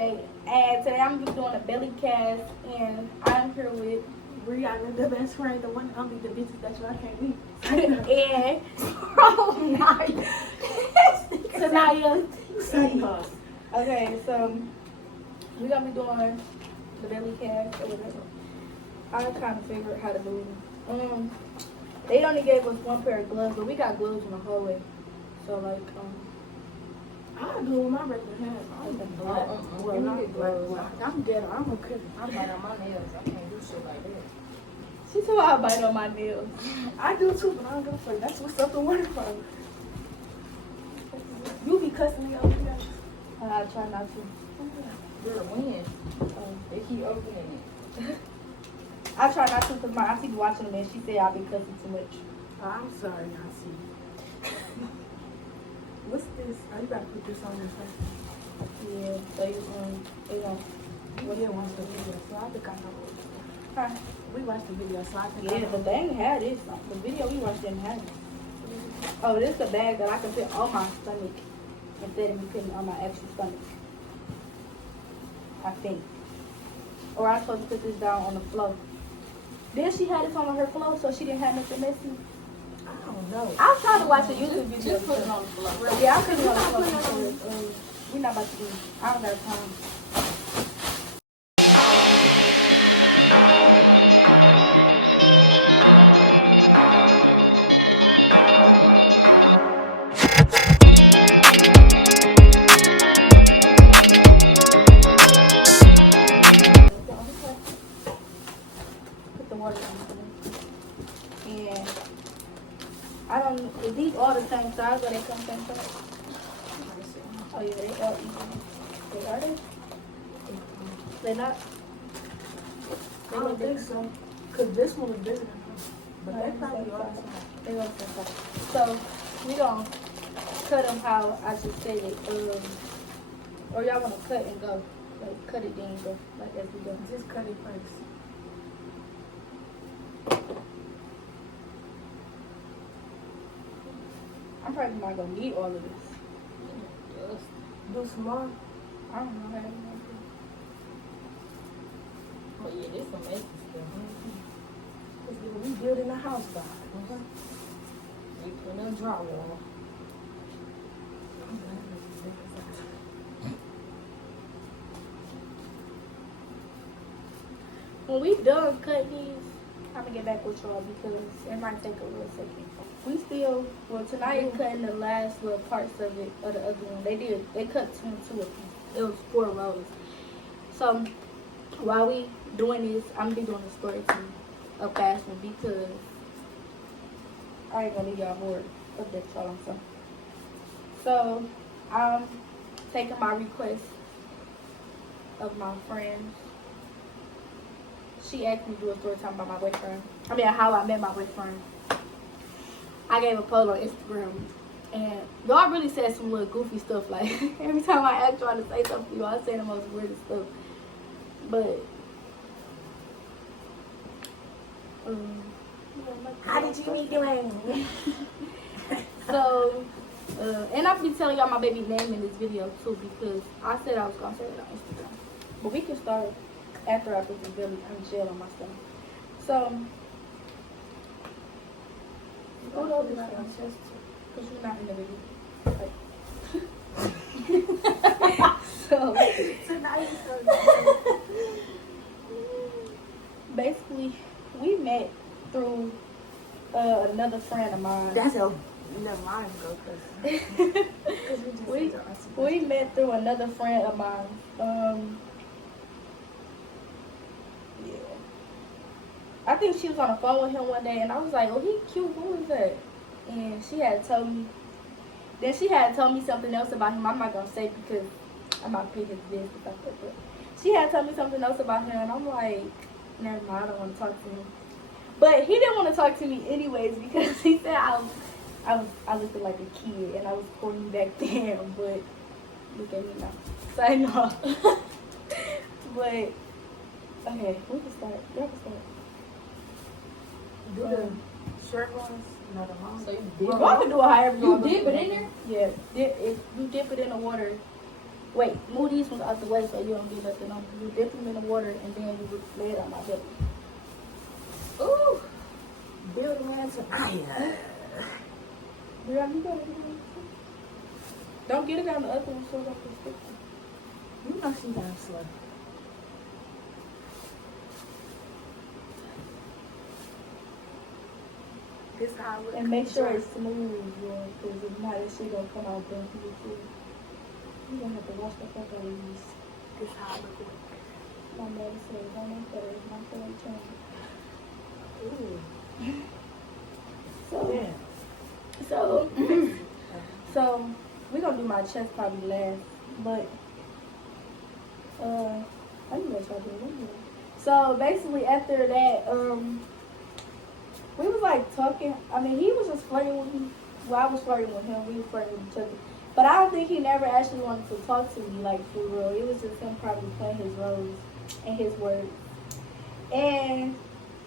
AJ, and today I'm just doing a belly cast, and I'm here with Breyanna, the best friend, the one and only, the bitches that y'all can't meet. and Taniyah. Okay, so we're gonna be doing the belly cast or whatever. I kind of figured how to do it. They only gave us one pair of gloves, but we got gloves in the hallway. So like, I do with my regular hands. I'm black. Well, not black. I'm dead. I'm okay. I bite on my nails. I can't do shit like that. she told me I bite on my nails. I do too, but I don't give a fuck. That's what's up to work for. You be cussing me over here. I try not to. Girl, when? They keep opening it. I try not to because my auntie be watching them and she said I be cussing too much. Oh, I'm sorry, I see. What's this? Oh, you gotta put this on your face. Yeah, so you We did watch the video, so I think I know. huh? We watched the video, so I think I Yeah, know. but they ain't had this. The video we watched didn't have it. Oh, this is a bag that I can put on my stomach instead of me putting it on my actual stomach. I think. Or I'm supposed to put this down on the floor. Then she had this on her floor so she didn't have nothing messy. I don't know. I was trying to watch a YouTube video. Just put it on the floor. Yeah, I'm putting it on the floor because we're not about to do it. I don't got time. Put the water in. And I don't. Is these all the same size or they come same size? Oh yeah, they all equal. They are they? They not? I don't think so. Because this one is bigger than her. But No, they probably are. They all the same size. So we gonna cut them how I just said it. Or y'all wanna cut and go? Like cut it then go. Like as we go. Just cut it first. I'm probably not gonna need all of this. Yes. Do some more. I don't know how to do Oh yeah, this some extra stuff. Because we building a house by. We put in a drywall. When we done cutting these, I'm gonna get back with y'all because it might take a real second. We still, well, tonight cutting the last little parts of it, of the other one. They cut two and two of them. It was 4 rows. So while we doing this, I'm gonna be doing a story time of fashion because I ain't gonna leave y'all bored of that y'all. So I'm taking my request of my friends. She asked me to do a story time about my boyfriend. I mean, how I met my boyfriend. I gave a post on Instagram, and y'all really said some little goofy stuff. Like every time I ask y'all to say something, y'all say the most weirdest stuff. But How did you meet Dwayne? so, and I'll be telling y'all my baby name in this video too because I said I was gonna say it on Instagram. But we can start after I put the belly and gel on my stomach. So, go to the other chest because you're not in the video. Like, so, basically, we met through another friend of mine. That's a never mind, go because we met through another friend of mine. Yeah. I think she was on the phone with him one day, and I was like, "Oh, he cute. Who is that?" And she had told me. Then she had told me something else about him. I'm not gonna say because I'm not paying his business like that. But she had told me something else about him, and I'm like, never mind. I don't want to talk to him. But he didn't want to talk to me anyways because he said I looked like a kid and I was corny back then. But look at me now. So I know. But okay, we can start. Y'all can start. do the short ones, not the long. So you dip Y'all can do it however You want. dip it in there? Yeah. If you dip it in the water Wait, move these ones out the way so you don't get nothing on. You dip them in the water and then you would lay it on my belly. Ooh. Building man Taniyah. Breyanna, you gotta get it. Don't get it down the other one so that can stick. You know she down slow. This how I look. And make sure it's smooth, yeah, because if not, this shit gonna come out bumpy too. You gonna have to wash the fuck out of these. This how I look. My mother said, don't make that, it's not gonna change. Ooh. So, Yeah. so we're gonna do my chest probably last, but I need to let y'all do it anyway. So basically after that, we was like talking. I mean, he was just flirting with me. Well, I was flirting with him. We were flirting with each other. But I don't think he never actually wanted to talk to me like for real. It was just him probably playing his roles and his words. And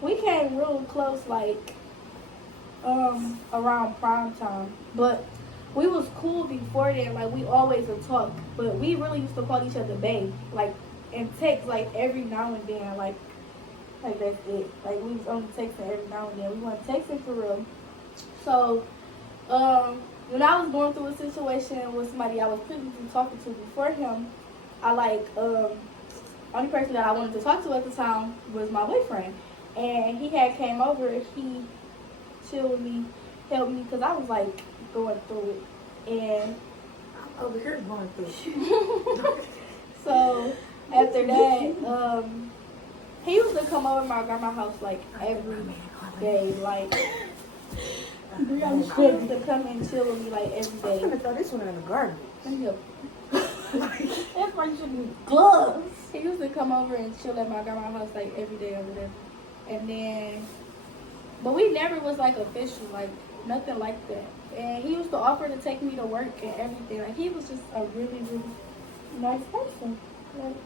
we came real close like around prime time. But we was cool before then. Like we always would talk. But we really used to call each other babe. Like and text like every now and then. Like that's it. Like we was only texting every now and then. We weren't texting for real. So when I was going through a situation with somebody I was previously talking to before him, I like only person that I wanted to talk to at the time was my boyfriend, and he had came over. He chilled with me, helped me because I was like going through it, and I'm over here going through. so after that, he used to come over to my grandma's house like every day, like. He used to come and chill with me like every day. I'm gonna throw this one in the garbage. That's why you should be gloves. He used to come over and chill at my grandma's house like every day over there. And then, but we never was like official, like nothing like that. And he used to offer to take me to work and everything. Like he was just a really, really nice person. Like,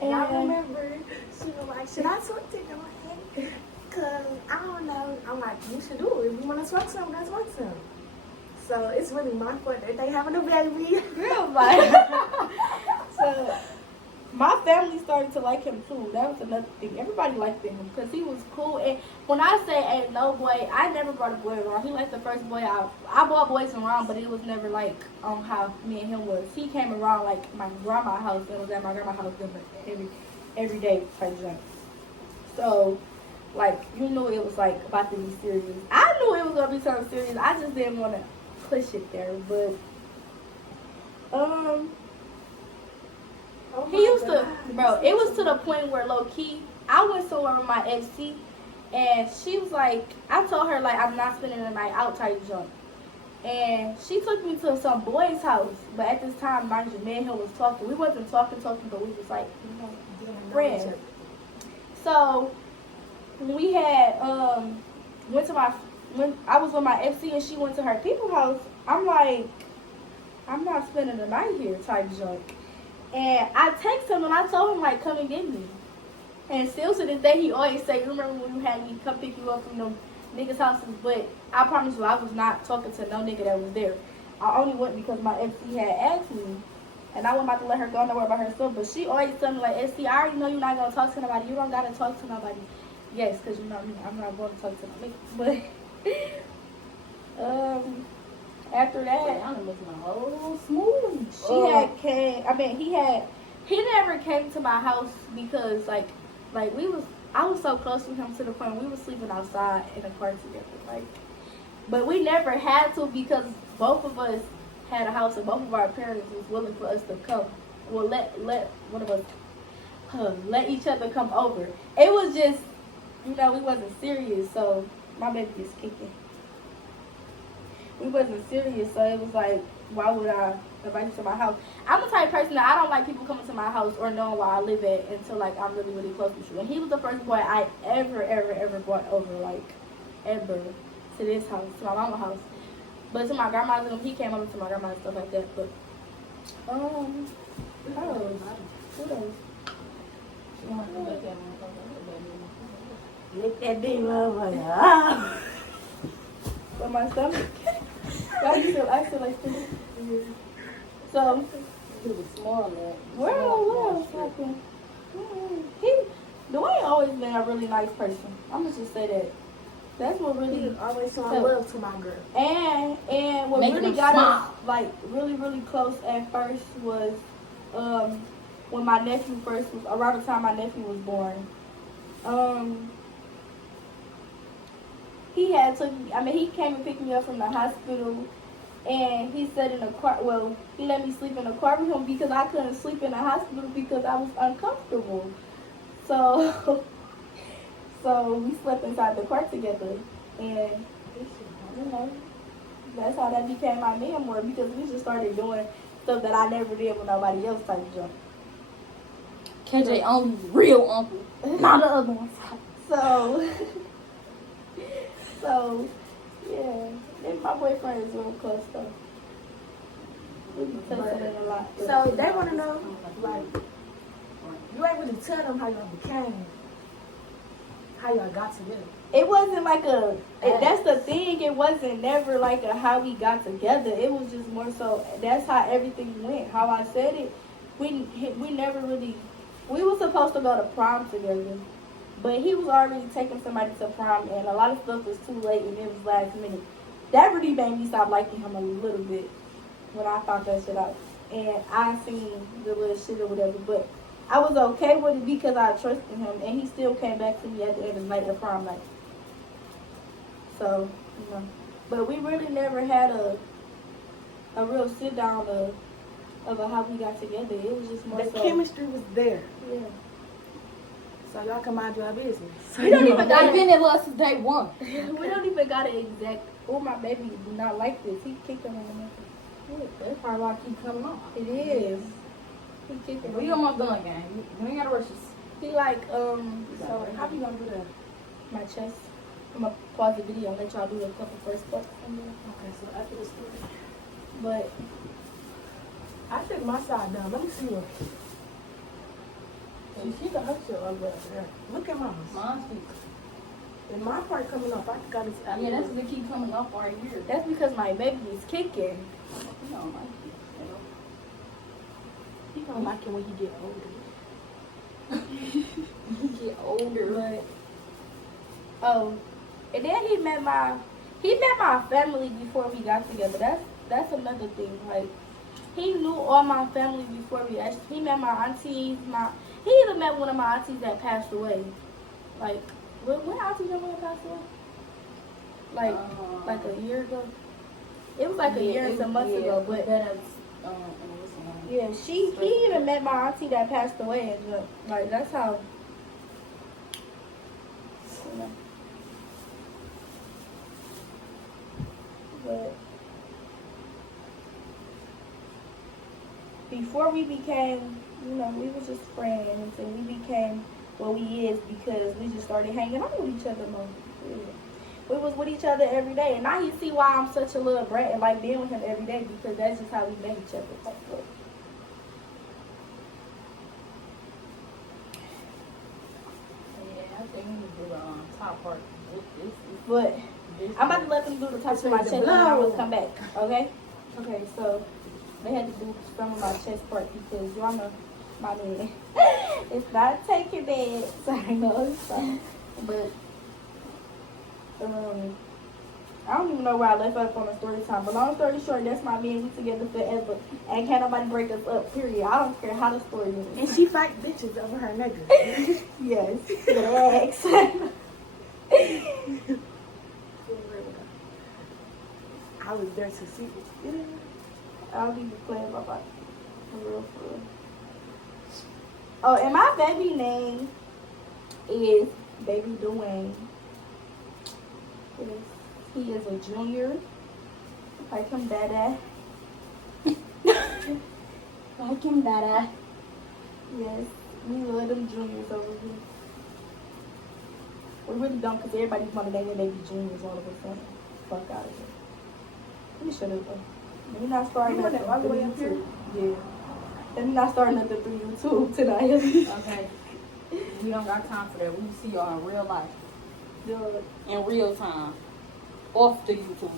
And I remember she was like, should I talk to him? Because I don't know. I'm like, you should do it. If you want to talk to him, let's talk to him. So it's really my fault that they having a baby. Girl, like, so my family started to like him too. That was another thing. Everybody liked him because he was cool. And when I say ain't no boy, I never brought a boy around. He like the first boy I brought boys around, but it was never like on how me and him was. He came around like my grandma's house and was at my grandma's house every day type junk. So like you knew it was like about to be serious. I knew it was gonna be something serious. I just didn't want to push it there, but he used to, bro, it was to the point where low key, I went somewhere with my XC, and she was like, I told her like I'm not spending the night out type junk, and she took me to some boy's house, but at this time, mind you, me and him was talking. We wasn't talking, but we was like, you know, friends. So we had when I was with my FC and she went to her people's house, I'm like, I'm not spending the night here type junk. And I texted him and I told him like, come and get me. And still to this day he always say, you remember when you had me come pick you up from them niggas' houses? But I promise you I was not talking to no nigga that was there. I only went because my FC had asked me. And I wasn't about to let her go nowhere by herself. But she always tell me like, FC, I already know you're not going to talk to nobody. You don't got to talk to nobody. Yes, because you know me. I'm not going to talk to no nigga. But after that, I'm looking a whole smooth. He never came to my house because I was so close with him to the point we were sleeping outside in a car together. Like, but we never had to because both of us had a house and both of our parents was willing for us to come. Well, let one of us let each other come over. It was just, you know, we wasn't serious, so my baby is kicking. We wasn't serious, so it was like, why would I invite you to my house? I'm the type of person that I don't like people coming to my house or knowing where I live at until like I'm really, really close with you. And he was the first boy I ever brought over, like ever, to this house, to my mama's house. But to my grandma's and he came over to my grandma's and stuff like that. But what else? Lick that big motherfucker. But my stomach. I feel like So, He was small, man. what else happened? Dwayne always been a really nice person. I'm gonna just say that. That's what He really was always showing so- love to my girl. and what Making really him got smile. us like really close at first was when my nephew first was around the time my nephew was born. He had took me. I mean, he came and picked me up from the hospital, and he said in the car. Well, he let me sleep in the car with him because I couldn't sleep in the hospital because I was uncomfortable. So, so we slept inside the car together, and you know, that's how that became my man more because we just started doing stuff that I never did with nobody else type junk. KJ only real uncle, not the other ones. So, so yeah, and my boyfriend is real close though. We be touching it a lot. So they want to know, like, you ain't really tell them how y'all became, how y'all got together. It wasn't like that's the thing. It wasn't never like a how we got together. It was just more so that's how everything went. How I said it, we never really. We were supposed to go to prom together, but he was already taking somebody to prom, and a lot of stuff was too late, and it was last minute. That really made me stop liking him a little bit when I found that shit out, and I seen the little shit or whatever, but I was okay with it because I trusted him, and he still came back to me at the end of the night at prom night. So, you know, but we really never had a real sit down of how we got together. It was just more The so. chemistry was there, Yeah. so y'all can mind your business. We don't even They've got been in love since day one. we don't even got an exact. Oh, my baby do not like this. He kicked him on the mouth. That's probably why I keep coming on. It is. He kicked him. We almost done, gang. You ain't gotta rush us. He like So how you gonna do that? my chest. I'm gonna pause the video and let y'all do a couple first steps. Okay, so after the story, But I think my side done. Let me see what. She got her shit over there. Look at mine. Mine's big. And my part coming up, I got it. Yeah, that's what they keep coming up right here. that's because my baby is kicking. You know, my kid, He gonna like it when he get older. you get older. But and then he met my family before we got together. That's another thing. Like he knew all my family before we actually. He met my aunties. He even met one of my aunties that passed away. Like when auntie Jamila passed away? Like a year ago. It was like a year and some months ago, but yeah, he even met my auntie that passed away, and like that's how. You know. But before we became, you know, we were just friends, and we became what we is because we just started hanging out with each other more. Yeah. We was with each other every day, and now you see why I'm such a little brat and like being with him every day because that's just how we met each other. Yeah, I think we need to do the top part. But I'm about to let them do the top of my chest, and I will come back. Okay? Okay. So they had to do some of my chest part because y'all know my man. It's not taking it. Sorry, no, it's fine. But I don't even know where I left up on the story time. But long story short, that's my man. We together forever. And can't nobody break us up, period. I don't care how the story is. And she fight bitches over her nigga. Yes. Relax. I was there to see it. I don't even play about that. For real. Oh, and my baby name is Baby Dwayne. Yes. He is a junior. Like him, Dada. Like him, Dada. Yes. We love them juniors over here. We really don't, because everybody want to name their baby juniors all of a sudden. Fuck out of here. We should have. Let me not start nothing all the way through up here? YouTube. Yeah. Let me not start nothing through YouTube tonight. Okay. We don't got time for that. We see y'all in real life. In real time. Off the YouTube.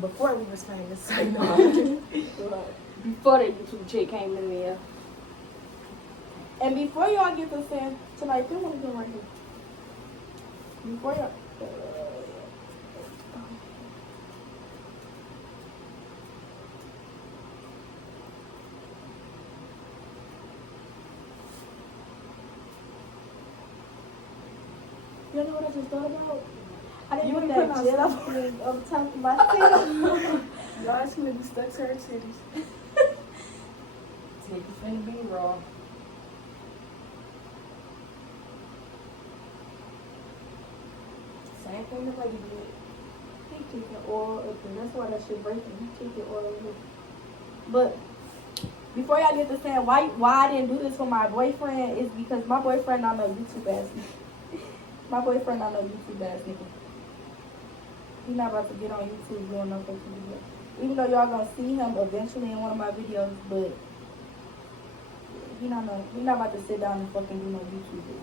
before we was famous. So, you know. Before the YouTube chick came in there. And before y'all get to saying tonight, I want to go right here. Before y'all. You know what I just thought about? I didn't put that gel up on top of my tail. Y'all just gonna be stuck to her titties. Titties finna be raw. Same thing the lady did. He keeping oil up there. That's why that shit breaking. He keeping oil up there. But before y'all get to saying why I didn't do this for my boyfriend is because my boyfriend not no YouTube ass nigga. My boyfriend not no YouTube ass nigga. He not about to get on YouTube doing no fucking video. Even though y'all gonna see him eventually in one of my videos, but he not about to sit down and fucking do no YouTube video.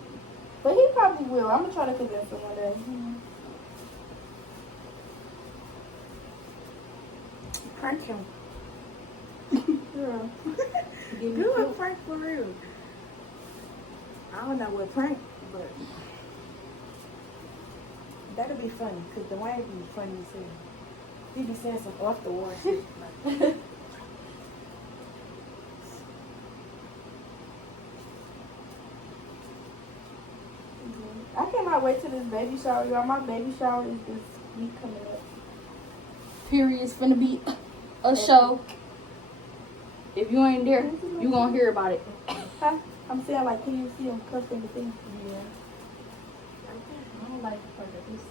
But he probably will. I'm gonna try to convince him one day. Prank him. Girl. Do a prank for real. I don't know what prank, but that'll be funny, because Dwayne be funny as hell. He be saying some off the wall shit. I cannot wait till this baby shower, y'all. My baby shower is this week coming up. Period's finna be a show. If you ain't there, you gonna hear about it. Huh? I'm saying, like, can you see him cuffing the thing? Yeah. I don't like the part of this.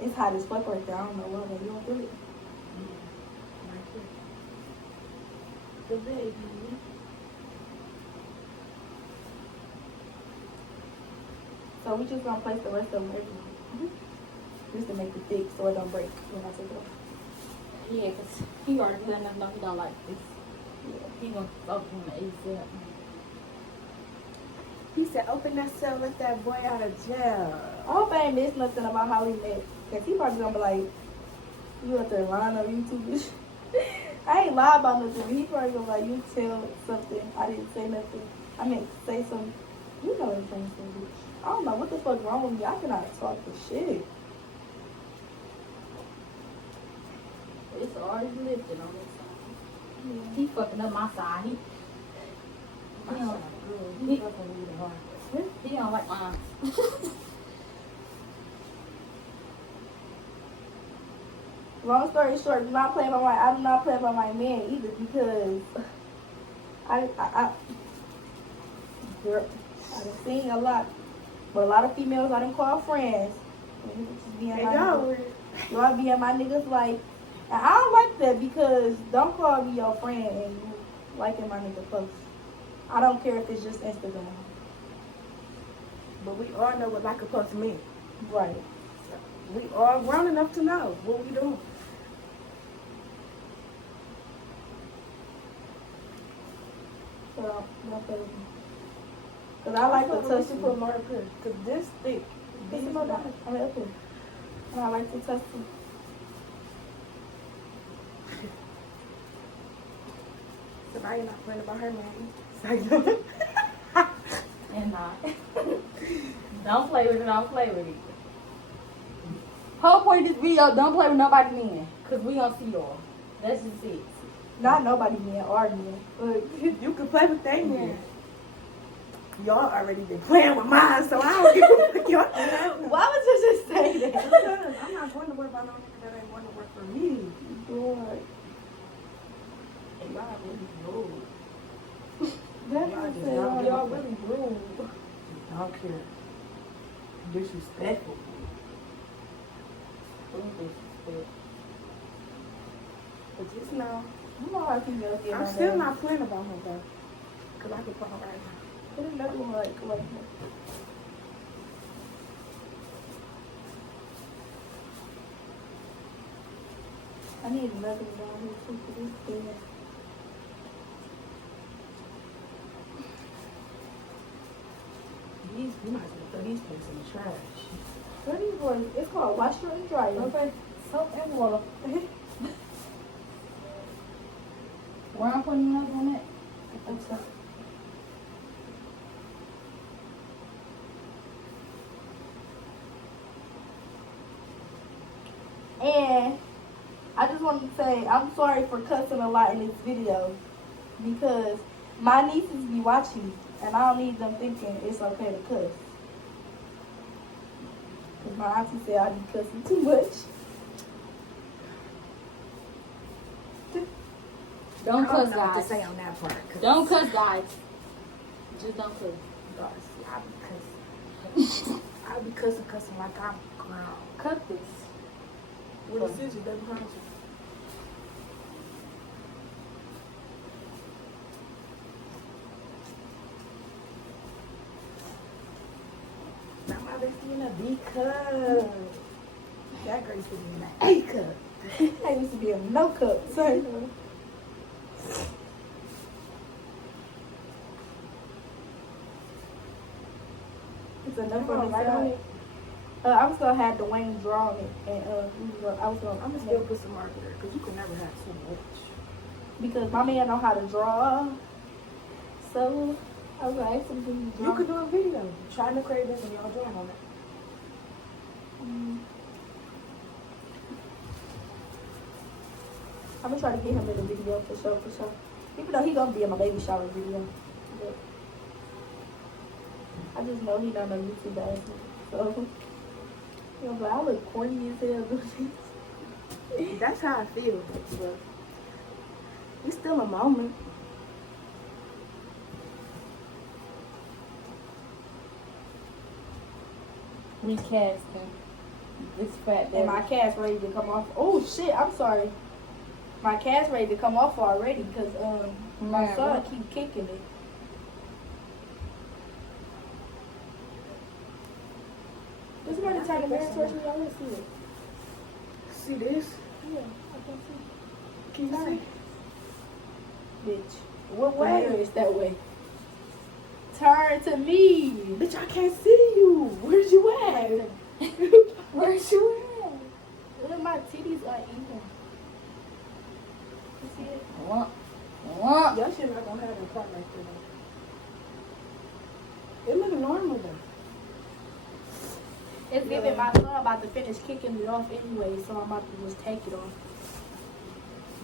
It's hot as fuck right there. I don't know why, but you don't feel it. The baby. So we just gonna place the rest of them everywhere. Just to make it thick so it don't break when I take it off. Yeah, because he already let us know he don't like this. Yeah. He gonna open the ASAP. He said, open that cell, let that boy out of jail. I hope I ain't missed nothing about how we met. Cause he probably gonna be like, you out there lying on YouTube, bitch. I ain't lie about nothing. But he probably gonna be like, you tell something. I didn't say nothing. I meant to say something. You know what I'm saying, bitch. I don't know what the fuck wrong with me. I cannot talk the shit. It's already lifted on this side. Yeah. He fucking up my side. He don't like mine. Long story short, do not play by my. I do not play by my man either because girl, I done seen a lot, but a lot of females I done call friends. Y'all be at my niggas like, and I don't like that because don't call me your friend and you liking my nigga post. I don't care if it's just Instagram. But we all know what like a post means. Right. So we all grown enough to know what we doing. So don't play with me. Cause I like to touch you. Put more up here. Cause this thick. This is my dog. I'm up here. And I like to touch you. Somebody not playing about her man. And not. Don't play with it, don't play with it. Whole point of this video, don't play with nobody men. Cause we gonna see y'all. That's just it. Not nobody man or men. But You can play with they man. Y'all already been playing with mine, so I don't give a fuck. Y'all why would you just say that? Because I'm not going to work about no nigga that ain't going to work for me. Lord. Y'all really rude. That's Y'all what just say, don't give a y'all fuck. really rude. I don't care. Disrespectful. But just know, You know how females get I'm on still there. not playing about him though. Because I can put him right now. Put another one like that. I need another one down here too for this thing. We might as well throw these things in the trash. What are these boys? It's called washer and dryer. Okay. Soap and water. Where I'm putting up on it? Okay. And I just wanted to say I'm sorry for cussing a lot in this video because my nieces be watching me and I don't need them thinking it's okay to cuss. Because my auntie said I be cussing too much. Don't I cuss, don't know what to guys. say on that part. 'Cause Don't cuss, guys. Just don't cuss. I be cussing like I'm grown. Cut this. With a scissors, they behind you. Now my bestie in a B cup. That girl used to be in an A cup. I used to be a no cup. Sorry. It's enough on the side. I was gonna have Dwayne draw it, and I was gonna. I'm gonna still put some marker there because you can never have so much. Because my man know how to draw. So I was gonna ask him to You draw. could do a video. Trying to create this and y'all drawing on it. I'm gonna try to get him in the video for sure. Even though he gonna be in my baby shower video. But I just know he don't know YouTube ass. So you know, but I look corny as hell doing this. That's how I feel. But it's still a moment. Recasting. This fat And my cast ready to come off. Oh shit! I'm sorry. My cast ready to come off already because my Man, son what? keep kicking it. Does somebody turn the mirror towards me? I want to see it. See this? Yeah, I can see. Can you see? Bitch. What The mirror way? is that way. Turn to me. Bitch, I can't see you. Where's you at? Where's you at? Look, my titties are even. You see it? What? Y'all shit not gonna have that part right there though. It look normal though. It's giving my son about to finish kicking it off anyway, so I'm about to just take it off.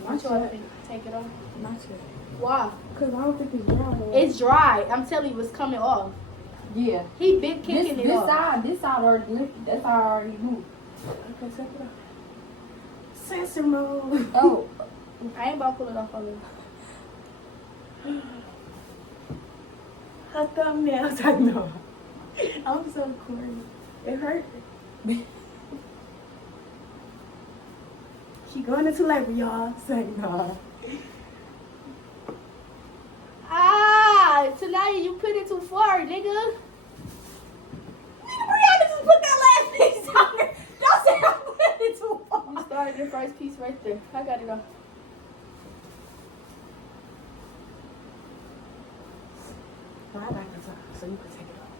Not You want yet. me to take it off? Not yet. Why? Cause I don't think it's brown. It's dry. I'm telling you, it's coming off. Yeah. He been kicking it off. This side already lifted. That's how I already moved. Okay, set it up. Sensor mode. Oh. I ain't about to pull it off of you. Her thumbnails, I know. I'm so corny. It hurt. She going into labor, y'all. Say no. Ah, Taniyah, you put it too far, nigga. Breyanna just put that last piece on there. Don't say I put it too far. You started the first piece right there. I got it off. No, I like this one, so you can take it off.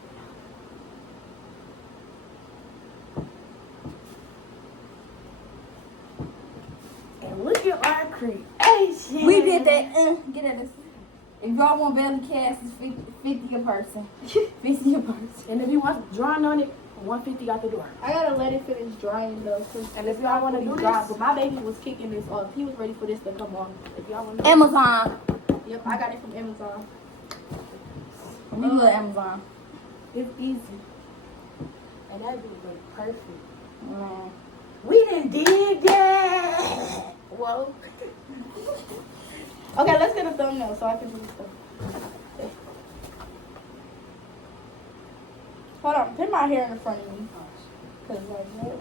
And look at our creation. We did that. Get at this. If y'all want belly cast, it's 50 a person. 50 a person. And if you want drawing on it, 150 out the door. I gotta let it finish drying though. And if y'all want to do this, but my baby was kicking this off. He was ready for this to come on. if y'all want to Amazon. Yep, I got it from Amazon. We love Amazon. It's easy. and that would look perfect. Man. We done did that. Whoa. Okay, let's get a thumbnail so I can do this stuff. Hold on, put my hair in front of me. Cause like what?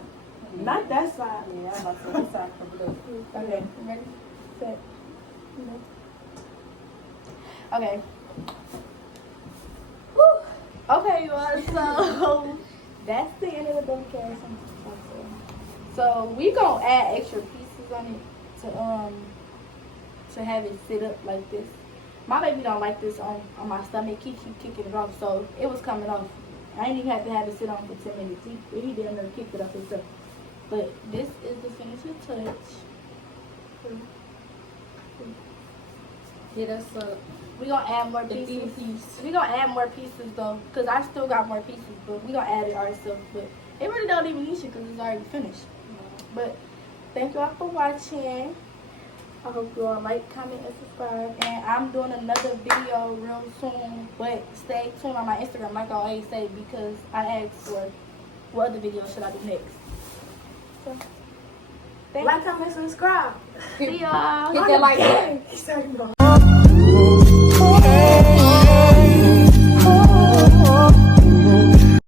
Not that side. Yeah, I'm about to say this side covered up. Okay, you ready? Set. Okay. Whew. Okay, well, so that's the end of the belly cast. So we gonna add extra pieces on it to have it sit up like this. My baby don't like this on my stomach. He keep kicking it off, so it was coming off I ain't even have to have it sit on for 10 minutes. He damn near kicked it up himself. But this is the finishing touch. Yeah, that's We gonna add more the pieces. piece. We gonna add more pieces though, cause I still got more pieces, but we gonna add it ourselves. But it really don't even need you, cause it's already finished. But thank you all for watching. I hope you all like, comment, and subscribe. And I'm doing another video real soon, but stay tuned on my Instagram, like I always say, because I asked for what other video should I do next. So, thank Like, comment, subscribe. you. See y'all. Hit that like button. He's talking about.